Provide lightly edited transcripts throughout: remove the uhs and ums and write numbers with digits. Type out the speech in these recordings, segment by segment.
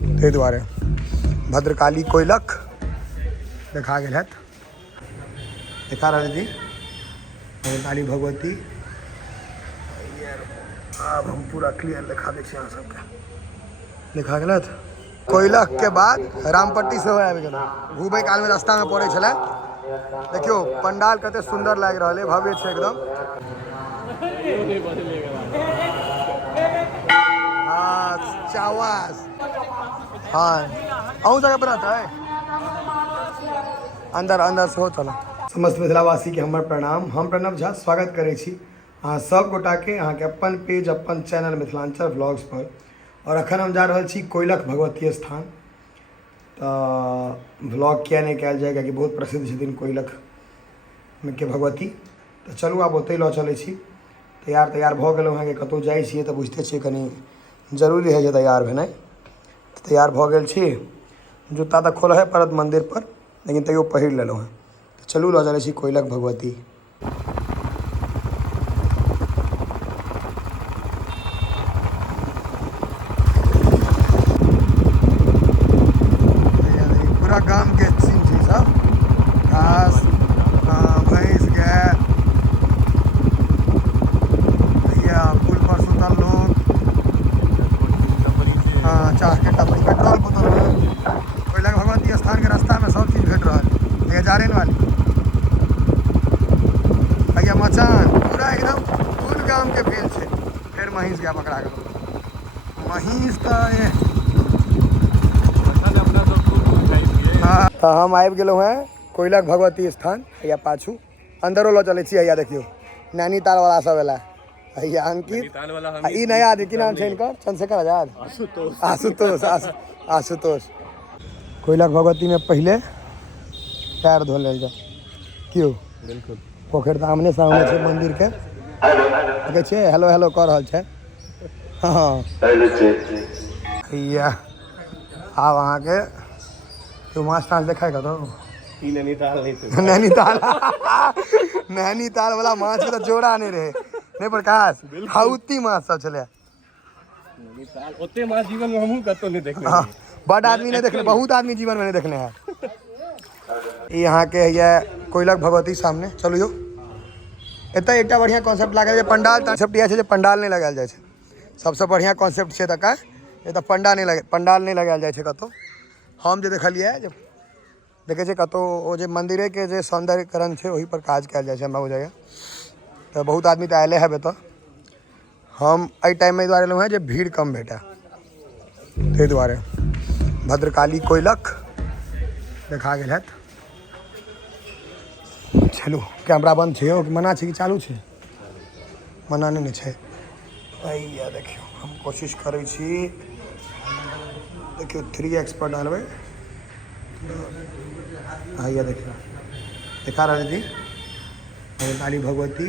ताहि दुआरे भद्रकाली कोयलख देखा गेल हैत, देखा रहल जी भद्रकाली भगवती। अब हम पूरा क्लियर देखा दै छी अहाँ सबके, देखा गेल हैत। कोयलख के बाद रामपट्टी सेहो आबि गेलहुँ। घूमै कालमे रास्तामे पड़ै छलै। देखियो पंडाल कते सुंदर लागि रहल है, भव्य छै एकदम। हाँ चावास, हाँ अहूँ जगह पर रहता है अंदर अंदर से हो चलो। समस्त मिथिलावासी के हमर प्रणाम। हम प्रणव झा स्वागत करै छी अहाँ सब गोटा के अहाँ के अपन पेज अपन चैनल मिथिलांचल व्लॉग्स पर। और अखन हम जा रहल छी कोयलख भगवती स्थान। तो व्लॉग किया नहीं कयल जाए, कियाकि बहुत प्रसिद्ध छथिन कोयलख के भगवती। तो चलू आब ओतै लऽ चलै छी। तैयार भऽ गेलहुँ हैं कि कतहु जाइ छियै तऽ बुझिते छियै कनि जरूरी है जे तैयार भेनाइ। तैयार भऽ गेल छी, जूता तऽ खोलहे पड़त मन्दिर पर, लेकिन तैयो पहिर लेलहुँ हैं। तऽ चलू लऽ चलै छी कोयलख भगवती। पूरा गाम के सीन छै सब, घास भैंस गाय, भैया पुल पर सुतल लोग, हाँ चाह के टपरी, पेट्रोल बोतल। कोयलख भगवती स्थान के रास्ता में सब चीज भेट रहल है। जारैन वाली भैया मचान पूरा एकदम फुल गाम के भेल छै। फिर महींस गया पकड़ा गेल, महींस तो हम आबि गेलहुँ हैं कोयलख भगवती स्थान। हैया पाछू अंदरो लऽ चलै छी। हैया देखियो नैनीताल वाला सब एला, हैया अंकित, ई नया आदमी की नाम छै इनकर, चंद्रशेखर आजाद, आशुतोष। कोयलख भगवती में पहले पैर धो लेल जाए। क्यों? बिल्कुल पोखरि तऽ आमने सामने छै मंदिर के, देखै छियै हेलो हेलो कऽ रहल छै। हाँ हैया आब अहाँके तो माछ ताछ देखाय कतौ नैनीताल वाला माछ के तो जोड़ा नहीं रहे, नहीं प्रकाश, हाउती माछ सब चले। ओते माछ जीवन में हमहू कतो नहीं देखने हाँ, बड़ आदमी ने देखने, बहुत आदमी जीवन में नहीं देखने हैं। यहाँ के है कोयलख भगवती सामने। चलू यो एतऽ एकटा बढ़िया कॉन्सेप्ट लागल है, पंडाल कॉन्सेप्ट यह है जे पंडाल नहीं लगायल जाए छै। सबसे बढ़िया कॉन्सेप्ट छै तक एतऽ पंडाल नहीं लगायल जाए छै कतौ। हम जे देखलिए जे देखे छै कतौ ओ जे मंदिरे के जे सौंदर्यकरण छै ओही पर काज कयल जाए छै हमरा बुझाइया। तो बहुत आदमी तो आयले है एतऽ। हम एहि टाइम में दुआरे एलहुँ हैं जे भीड़ कम भेटे, ताहि दुआरे भद्रकाली कोयलख देखा गेल हैत। चलू कैमरा बंद छै कि मना छै कि चालू छै? मना नहीं छै। भैया देखियो हम कोशिश करै छी, देखियो 3x पर डालबै। भैया देखियो देखा रहल जी भद्रकाली भगवती।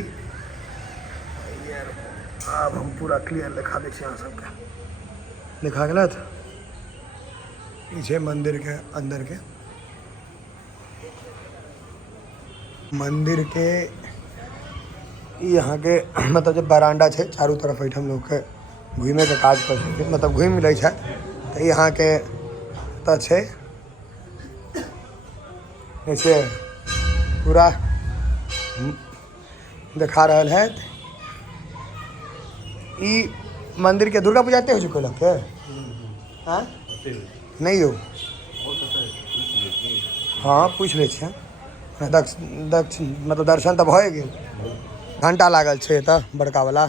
अब हम पूरा क्लियर देखा दै छी अहाँ सबके, देखा गेल हैत। ई छै मंदिर के अंदर के, मंदिर के यहाँ के मतलब जब बरांडा है चारों तरफ एठम लोग के घूमे के काज कर सकते, मतलब घूम लै छै। तो यहाँ के तो छै ऐसे पूरा देखा रहल है। ई मंदिर के दुर्गा पूजा हो चुके लग के हाँ नहीं हो, हाँ पूछ ले छियै। दक्ष मतलब दर्शन तो भए गेल, घंटा लागल छै तऽ बड़का वाला।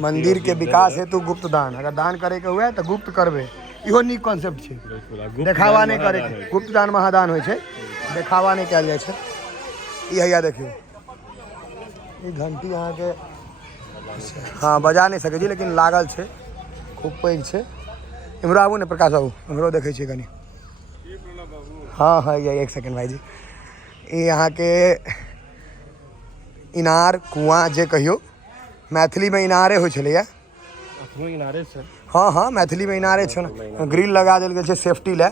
मंदिर के विकास हेतु गुप्त दान, अगर दान करे के हुए तो गुप्त करबे, इहो नीक कॉन्सेप्ट छै। देखावा नहीं करे, गुप्त दान महादान होइ छै, देखावा नहीं कयल जाइ छै। ई हैया देखियो ई घंटी अहाँ के हाँ बजा नहीं सकै छी, लेकिन लागल छै, खूब पैघ छै। इम्हरो आबू ने प्रकाश बाबू, इम्हरो देखै छियै कनि। हाँ हाँ ये एक सेकंड भाईजी। ये यहाँ के इनार कुआँ जे कहियो, मैथिली में इनारे हो छलैया। हाँ हाँ मैथिली में इनारे छै ने, ग्रिल लगा देल गेल छै सेफ्टी ले,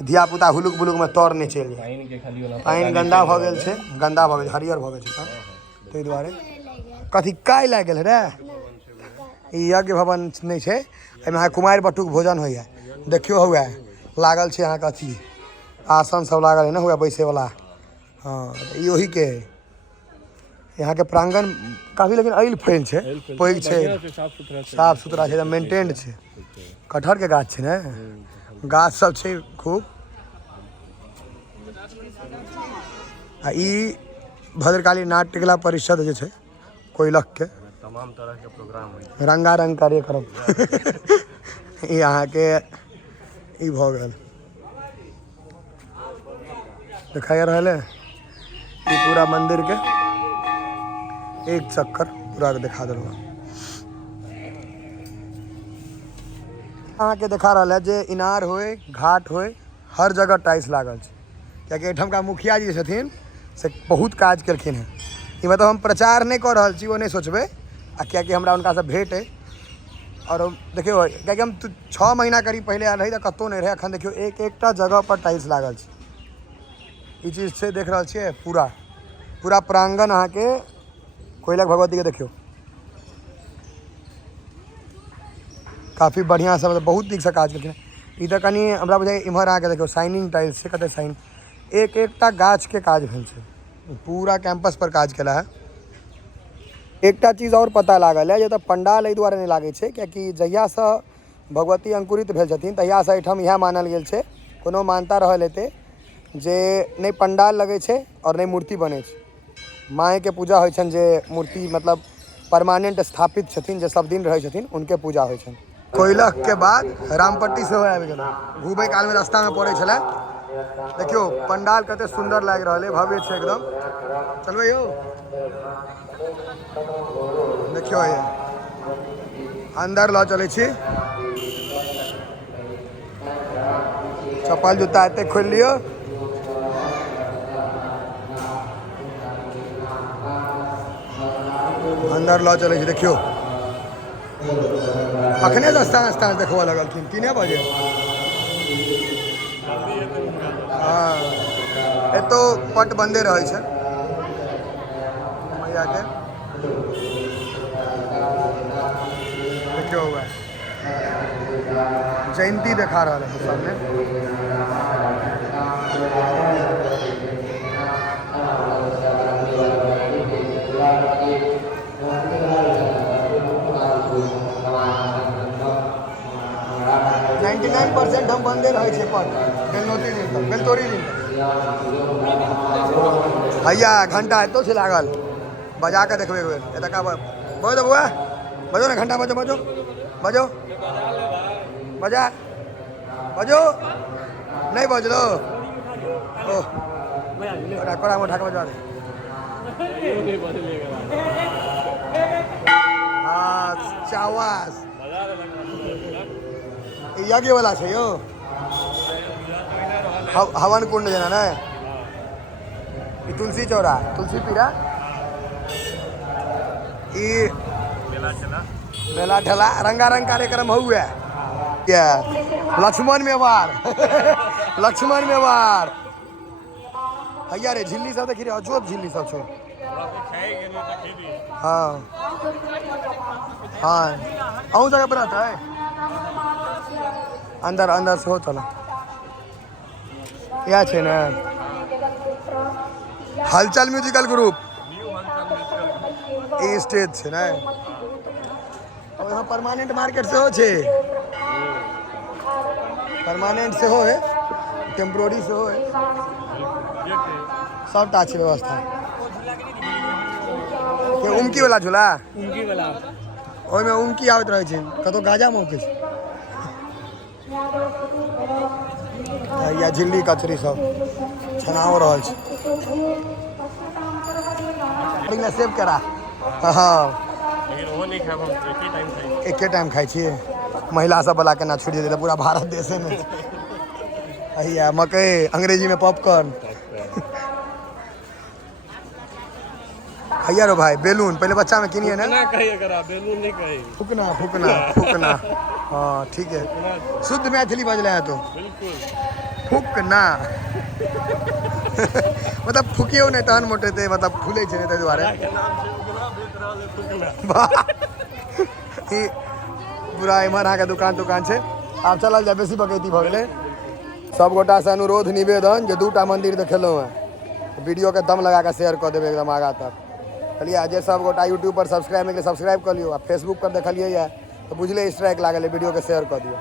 धिया पुता हुलुक बुलुक में तर नहीं चल जाए। पानि गंदा भऽ गेल छै, गंदा भऽ गेल, हरियर भऽ गेल छै, ताहि दुआरे कथी काय लागि गेल रे। यज्ञ भवन नहीं छै, एहिमे कुमारि बटुक भोजन होइए। देखियो हुआ लागल छे यहाँ का अथी आसन सब लागल है ना हुआ बैसे वाला। हाँ तो यही के है। यहाँ के प्रांगण काफी लेकिन अइल फैल छे पैघ छे साफ सुथरा छे मेंटेन्ड छे। कटहर के गाछ छे ने गाछ सब छे खूब। आ ई भद्रकाली नाट्य कला परिषद जे छे कोइलख के तमाम तरह के प्रोग्राम होय रंगारंग कार्यक्रम यहाँ के ई भ गेल दिखाई रहल है। ई पूरा मंदिर के एक चक्कर पूरा दिखा दिलवा। अहाँ के देखा रहा है जे इनार होए घाट होए हर जगह टाइल्स लागल छै कियाकि एठम का मुखिया जी छथिन से बहुत काज केलखिन हैं। ई मतलब हम प्रचार नहीं कर रहल छी वो नहीं सोचबे आ कियाकि हमरा उनका से भेंट है और देखियो कियाकि हम 6 महीना करीब पहले आयल रही तो कतौ नहीं रहे अखन देखियो एक एकटा जगह पर टाइल्स लागल छै। ई चीज से देख रहल छियै पूरा पूरा प्रांगण अहाँ के कोइलख भगवती के देखियो काफ़ी बढ़िया से मतलब बहुत नीक से काज केलखिन। ई तो कनी हमरा बुझाइ इम्हर आके देखियो शाइनिंग टाइल्स से कते शाइन एक एकटा गाछ के काज भेल छै पूरा कैंपस पर काज केला है। एकटा चीज़ और पता लागल है जे तो पंडाल एहि दुआरे नहीं लागे छै कियाकि जहिया से भगवती अंकुरित भेल छथिन तहिया से एहिठाम इएह मानल गेल छै कोनो मानता रहल हेतै जे नहीं पंडाल लगे छै और नहीं मूर्ति बने छै। माँ के पूजा होइ छनि जे मूर्ति मतलब परमानेंट स्थापित छथिन जे सब दिन रहै छथिन उनके पूजा होइ छनि। कोइलख के बाद रामपट्टी से आबि गेलहुँ घूमे काल में रास्ता में पड़े छलै देखियो पंडाल कते सुंदर लागि रहल है भव्य छै एकदम। चलबै यौ देखियो ये अंदर ल चलै छी चप्पल जूता एते खोल लियो। अंदर ल चले छी देखियो अखने दस्ता देखबऽ लगलखिन 3 बजे। हाँ एतो पट बंदे रहे छै मैया के देखियो हुआ जयंती देखा रहा है सामने। हम बंदे रहे छे पर बेलनोती दिन तक बेलतोरी दिन तक भैया घंटा एतो से लागल बजा के देखबे हुए एत का बजो बुआ बजो ना घंटा बजो बजो बजो बजा बजो नहीं बजलो ओह कड़ा में ढाक बजा दे। हाँ चावास यज्ञ वाला छे यो हवन कुंड जेना ना तुलसी चौरा तुलसी पीरा ई मेला ठेला रंगारंग कार्यक्रम हुए क्या लक्ष्मण मेवाड़ लक्ष्मण मेवाड़ भैया रे झिल्ली सब देखी रे अजोब झिल्ली सब छो। हाँ हाँ अहूँ जगह पर आता है अंदर अंदर से हो चलो या छे ना हलचल म्यूजिकल ग्रुप ई स्टेज छे ना और यहाँ परमानेंट मार्केट से हो छे परमानेंट से हो है टेम्पोररी से हो है सबटा अच्छी व्यवस्था के उमकी वाला झूला उनकी वाला ओहिमे उमकी आवत रहे छे कतो गाजा मौके छे या झिल्ली कचरी सब छनाओ रहल छै पहले सेव करा। हाँ लेकिन वो नहीं खाब हम एके टाइम खाई छिए महिला सब वाला केना छुट जेतै पूरा भारत देशे में हैया मकई अंग्रेजी में पॉपकॉर्न हैया रो भाई बेलून पहले बच्चा में किनिए ना कहिए करा बेलून नहीं कही फुकना फुकना फुकना। हाँ ठीक है शुद्ध मैथिली बजले है तो बिल्कुल फुकना मतलब फुकियो नहीं तहन मोटे थे मतलब फूले छे ताहि दुआरे पूरा इमहर अहाँके दुकान छे आप चल जाए बेसी बकैती भऽ गेलै सब गोटा से अनुरोध निवेदन जे 2टा मंदिर देखेलहुँ हैं वीडियो के दम लगा के शेयर कऽ देबै एकदम आगा तक चलिए जे सब गोटा यूट्यूब पर सब्सक्राइब नहीं सब्सक्राइब कर लियो आ फेसबुक पर देखलिए तो बुझले स्ट्राइक लागल वीडियो के शेयर कर दियो।